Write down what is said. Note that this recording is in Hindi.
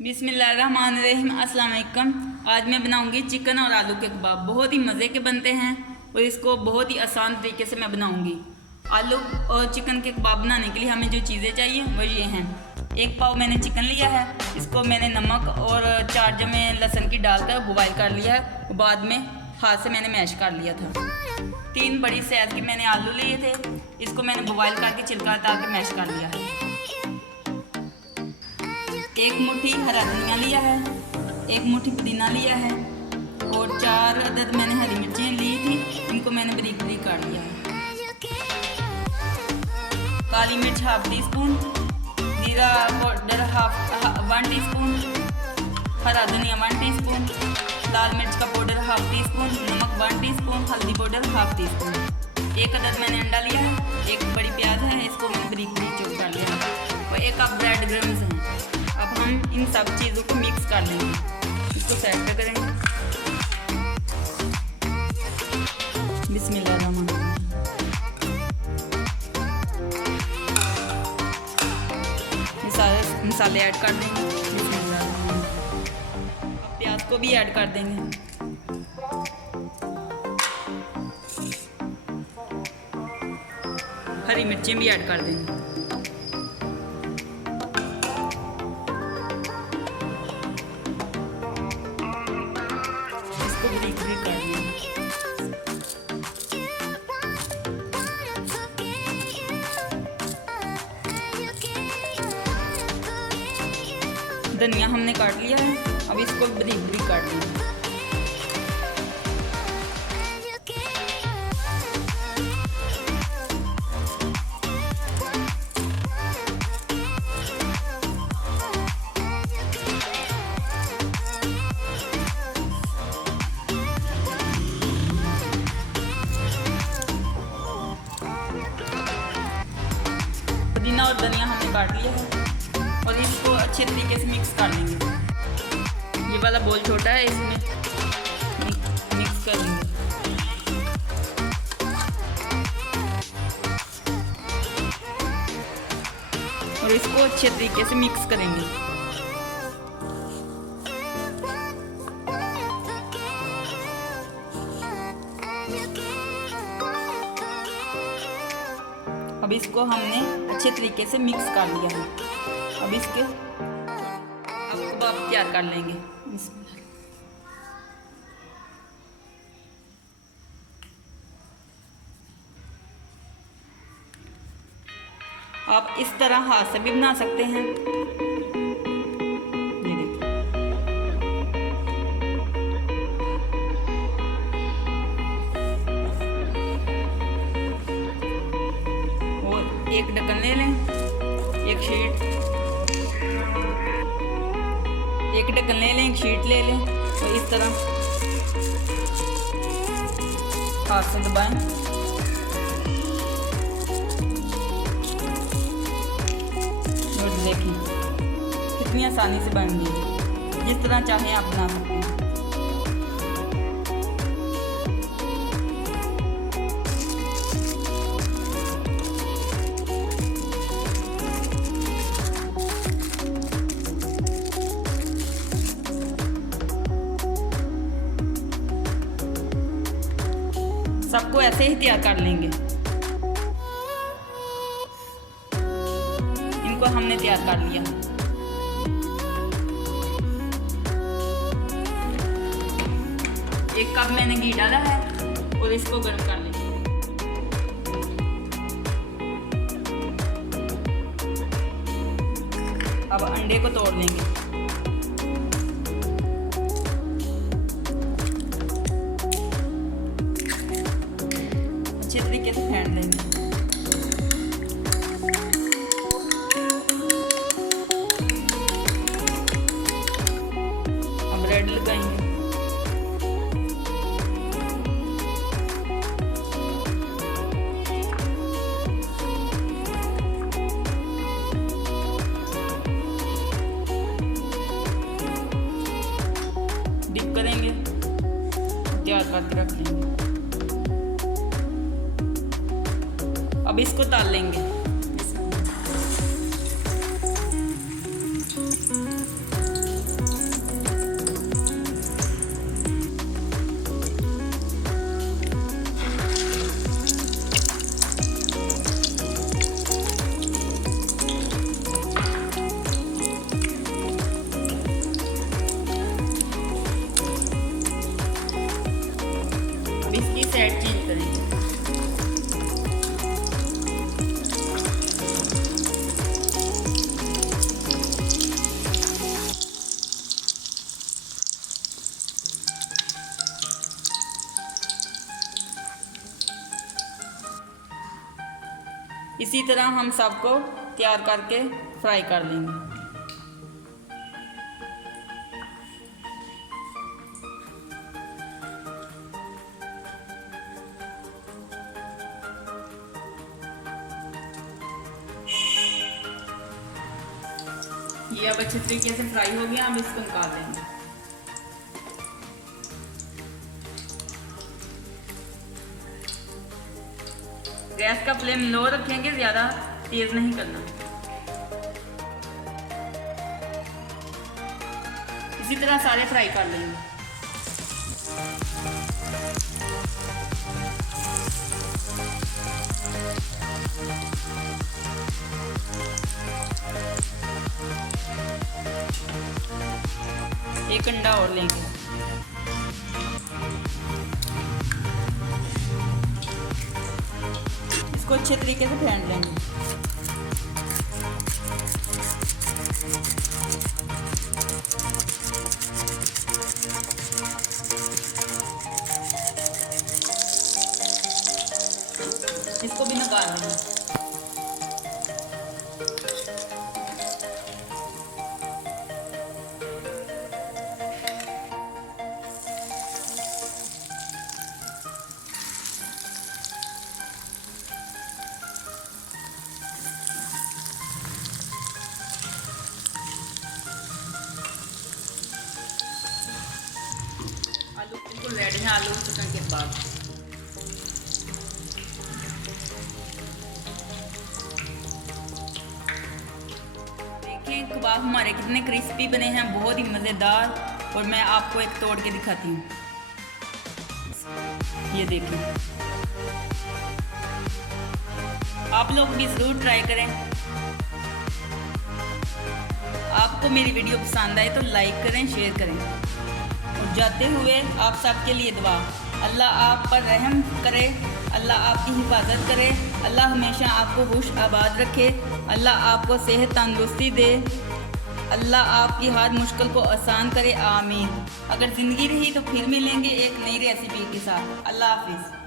बिस्मिल्लाहिर्रहमानिर्रहीम। अस्सलाम वालेकुम। आज मैं बनाऊंगी चिकन और आलू के कबाब। बहुत ही मज़े के बनते हैं और इसको बहुत ही आसान तरीके से मैं बनाऊंगी। आलू और चिकन के कबाब बनाने के लिए हमें जो चीज़ें चाहिए वो ये हैं। एक पाव मैंने चिकन लिया है, इसको मैंने नमक और 4 जमे लहसुन की डालकर बॉयल कर लिया है। बाद में हाथ से मैंने मैश कर लिया था। 3 बड़ी साइज़ के मैंने आलू लिए थे, इसको मैंने बॉयल करके छिलका उतार के मैश कर लिया है। 1 मुट्ठी हरा धनिया लिया है, 1 मुट्ठी पुदीना लिया है और 4 अदद मैंने हरी मिर्चें ली थी, इनको मैंने बारीक बारीक काट लिया है। काली मिर्च ½ टीस्पून, जीरा पाउडर 1 टीस्पून, हरा धनिया 1 टीस्पून, लाल मिर्च का पाउडर ½ टीस्पून, नमक 1 टीस्पून, हल्दी पाउडर ½ टीस्पून। 1 अदद मैंने अंडा लिया है, 1 बड़ी प्याज है, इसको मैंने बारीक बारीक चॉप कर लिया है और 1 कप ब्रेड क्रम्स हैं। अब हम इन सब चीज़ों को मिक्स कर लेंगे, इसको सेट पे करेंगे। बिस्मिल्लाहिर्रहमानिर्रहीम। ये सारे मसाले ऐड कर देंगे। बिस्मिल्लाहिर्रहमानिर्रहीम। अब प्याज को भी ऐड कर देंगे। हरी मिर्चें भी ऐड कर देंगे। धनिया हमने काट लिया है, अब इसको बारीक बारीक काट लेंगे। पुदीना और धनिया हमने काट लिया है और इसको अच्छे तरीके से मिक्स कर लेंगे। ये वाला बोल छोटा है, इसमें मिक्स कर लेंगे। और इसको अच्छे तरीके से मिक्स करेंगे। अब इसको हमने अच्छे तरीके से मिक्स कर लिया है। अब कबाब तैयार कर लेंगे। आप इस तरह हाथ से भी बना सकते हैं। ये देखिए, और एक ढक्कन ले लें, एक ढक्कन ले लें, एक शीट ले लें और इस तरह हाथ से दबाएं। और देखिए कितनी आसानी से बन गई। जिस तरह चाहें आप बना सकते हैं। सबको ऐसे ही तैयार कर लेंगे। इनको हमने तैयार कर लिया। एक कप मैंने घी डाला है और इसको गर्म कर लेंगे। अब अंडे को तोड़ लेंगे। अच्छे तरीके से फेंट लेंगे। अब ब्रेड लगाएंगे। डिप करेंगे, तैयार करके रख लेंगे। अब इसको तल लेंगे। इसकी साइड चेंज करेंगे। इसी तरह हम सबको तैयार करके फ्राई कर लेंगे। ये अब अच्छे तरीके से फ्राई हो गया, हम इसको निकाल लेंगे। गैस का फ्लेम लो रखेंगे, ज़्यादा तेज़ नहीं करना। इसी तरह सारे फ्राई कर लेंगे। एक अंडा और लेंगे। इसको अच्छे तरीके से फेंट लेंगे। इसको भी निकाल लेंगे। आलू बिल्कुल रेडी है। आलू चिकन के बाद देखिए कबाब हमारे कितने क्रिस्पी बने हैं, बहुत ही मज़ेदार। और मैं आपको एक तोड़ के दिखाती हूँ। ये देखिए, आप लोग भी ज़रूर ट्राई करें। आपको मेरी वीडियो पसंद आए तो लाइक करें, शेयर करें। और जाते हुए आप सबके लिए दुआ, अल्लाह आप पर रहम करे, अल्लाह आपकी हिफाजत करे, अल्लाह हमेशा आपको खुश आबाद रखे, अल्लाह आपको सेहत तंदुरुस्ती दे, अल्लाह आपकी हर मुश्किल को आसान करे, आमीन। अगर ज़िंदगी रही तो फिर मिलेंगे एक नई रेसिपी के साथ। अल्लाह हाफिज़।